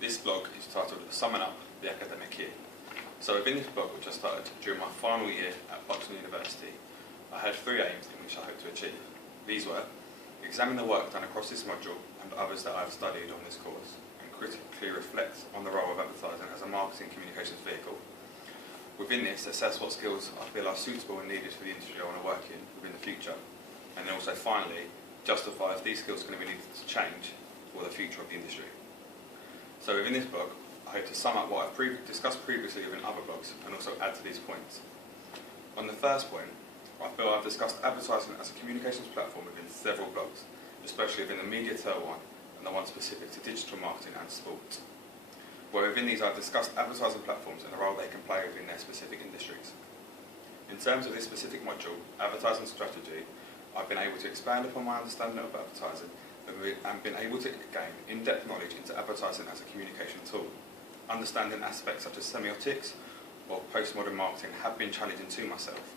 This blog is titled Summing Up the Academic Year. So within this blog, which I started during my final year at Buxton University, I had three aims in which I hope to achieve. These were: examine the work done across this module and others that I have studied on this course, and critically reflect on the role of advertising as a marketing communications vehicle. Within this, assess what skills I feel are suitable and needed for the industry I want to work in within the future. And then also finally, justify if these skills are going to be needed to change for the future of the industry. So within this blog, I hope to sum up what I've discussed previously within other blogs and also add to these points. On the first point, I feel I've discussed advertising as a communications platform within several blogs, especially within the media tier one and the one specific to digital marketing and sport. Where within these I've discussed advertising platforms and the role they can play within their specific industries. In terms of this specific module, advertising strategy, I've been able to expand upon my understanding of advertising and been able to gain in-depth knowledge into advertising as a communication tool. Understanding aspects such as semiotics or postmodern marketing have been challenging to myself,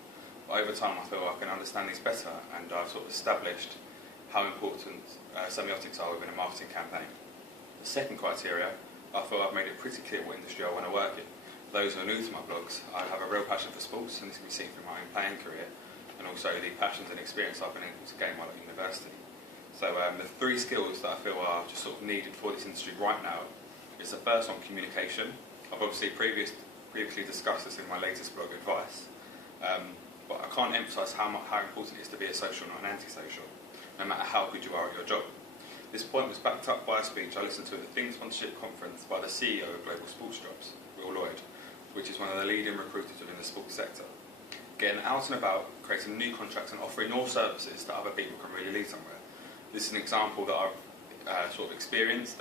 but over time I feel I can understand these better, and I've sort of established how important semiotics are within a marketing campaign. The second criteria, I feel I've made it pretty clear what industry I want to work in. Those who are new to my blogs, I have a real passion for sports, and this can be seen through my own playing career, and also the passions and experience I've been able to gain while at university. So the three skills that I feel are just sort of needed for this industry right now is the first one, communication. I've obviously previously discussed this in my latest blog, Advice, but I can't emphasise how important it is to be a social, not an antisocial, no matter how good you are at your job. This point was backed up by a speech I listened to at the Think Sponsorship Conference by the CEO of Global Sports Jobs, Will Lloyd, which is one of the leading recruiters within the sports sector. Getting out and about, creating new contracts and offering all services that other people can really lead somewhere. This is an example that I've sort of experienced,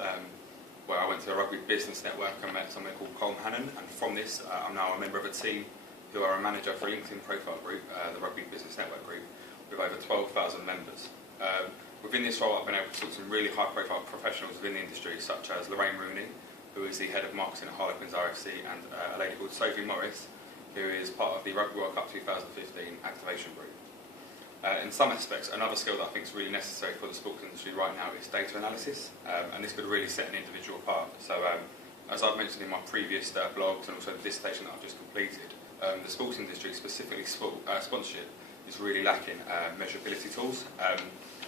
where I went to the Rugby Business Network and met someone called Colm Hannon, and from this I'm now a member of a team who are a manager for a LinkedIn profile group, the Rugby Business Network group, with over 12,000 members. Within this role I've been able to talk to some really high profile professionals within the industry, such as Lorraine Rooney, who is the head of marketing at Harlequins RFC, and a lady called Sophie Morris, who is part of the Rugby World Cup 2015 activation group. In some aspects, another skill that I think is really necessary for the sports industry right now is data analysis, and this could really set an individual apart. So, as I've mentioned in my previous blogs and also the dissertation that I've just completed, the sports industry, specifically sponsorship, is really lacking measurability tools.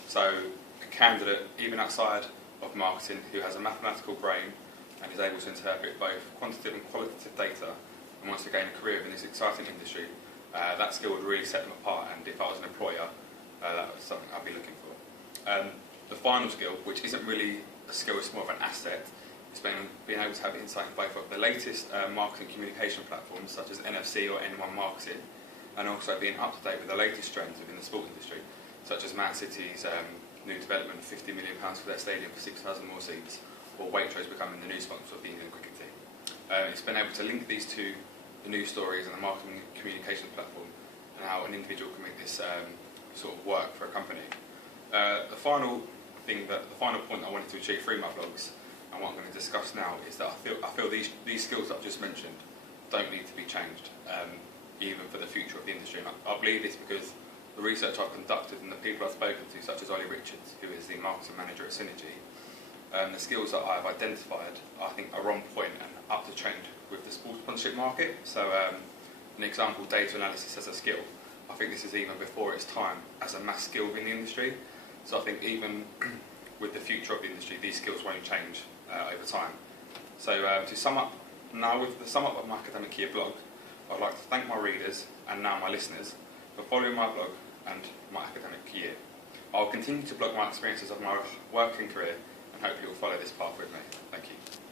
So, a candidate, even outside of marketing, who has a mathematical brain and is able to interpret both quantitative and qualitative data and wants to gain a career in this exciting industry, that skill would really set them apart, and if I was an employer, that was something I'd be looking for. The final skill, which isn't really a skill, it's more of an asset, is being able to have insight in both of the latest marketing communication platforms, such as NFC or N1 Marketing, and also being up to date with the latest trends within the sports industry, such as Man City's new development of £50 million for their stadium for 6,000 more seats, or Waitrose becoming the new sponsor of the England cricket team. It's been able to link these two, the news stories and the marketing communication platform, and how an individual can make this sort of work for a company. The final point I wanted to achieve through my blogs, and what I'm going to discuss now, is that I feel these skills that I've just mentioned don't need to be changed, even for the future of the industry. And I believe this because the research I've conducted and the people I've spoken to, such as Ollie Richards, who is the marketing manager at Synergy, the skills that I've identified, I think, are on point and up to trend with the sports sponsorship market. So, an example, data analysis as a skill. I think this is even before its time as a mass skill within the industry. So I think even with the future of the industry, these skills won't change over time. So to sum up, now with the sum up of my academic year blog, I'd like to thank my readers and now my listeners for following my blog and my academic year. I'll continue to blog my experiences of my working career, and hope you'll follow this path with me. Thank you.